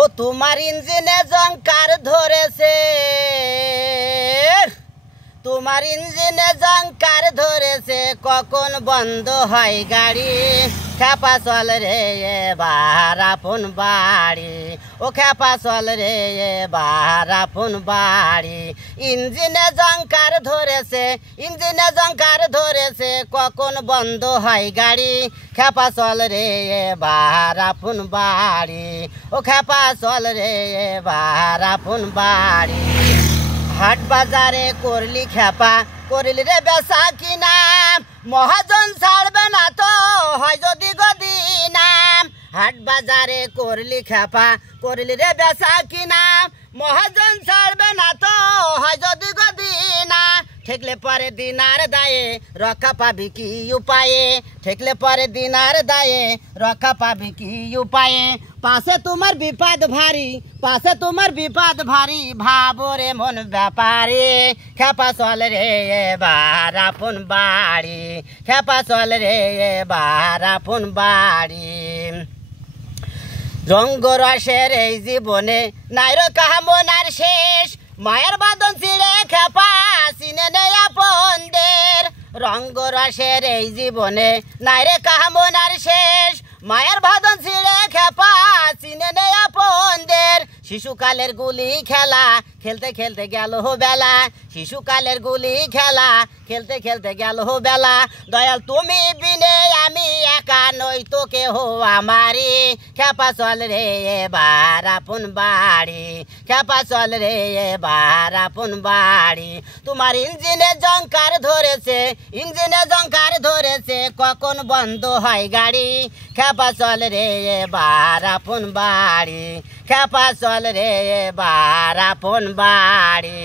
ও তোমার ইঞ্জিনে জংকার ধরেছে, তোমার ইঞ্জিনে জংকার ধরেছে, কখন বন্ধ হয় গাড়ি? খেপা চল রে এবার আপন বাড়ি, ও খেপা চল রে এবার আপন বাড়ি। ইঞ্জিনে জংকার ধরেছে, ইঞ্জিনে জংকার ধরেছে, কখন বন্ধ হয় গাড়ি? খেপা চল রে এবার আপন বাড়ি, ও খেপা চল রে এবার আপন বাড়ি। হাট বাজারে করলি খেপা, করলি রে বেচা কিনা, মহাজন ছাড়বে না তো হয় যদি গদি নাম। হাট বাজারে করলি খেপা, করলি রে বেচা কিনা, মহাজন ছাড়বে না তো হয় যদি গদি না। ঠেকলে পরে দিনার দায়ে রক্ষা পাবি কি উপায়ে? ঠেকলে পরে দিনার দায়ে রক্ষা পাবি কি উপায়ে? পাশে তোমার বিপদ ভারী, পাশে তোমার বিপদ ভারী, ভাবো রে মন ব্যাপারে। খেপা চল রে এবার আপন বাড়ি, খেপা চল রে এবার আপন বাড়ি। রঙ্গ রসের এই জীবনে নাইর কামনার শেষ, মায়ের বাদন ছিঁড়ে খেপা চিনে নেই আপনদের। রঙ্গ রসের এই জীবনে নাইরে কামনার শেষ, মায়ের বাদন ছিঁড়ে খেপা চিনে নেই আপনদের। শিশুকালের গুলি খেলা খেলতে খেলতে গেল বেলা, শিশুকালের গুলি খেলা খেলতে খেলতে গেল বেলা। দয়াল তুমি বিনে আমি একা নই তো কেহ আমারি। খেপা চল রে এবার আপন বাড়ি, খেপা চল রে এবার আপন বাড়ি। তোমার ইঞ্জিনে জংকার ধরেছে, ইঞ্জিনে জংকার ধরেছে, কখন বন্ধ হয় গাড়ি? খেপা চল রে এবার আপন বাড়ি, খেপা চল রে এবার আপন বাড়ি।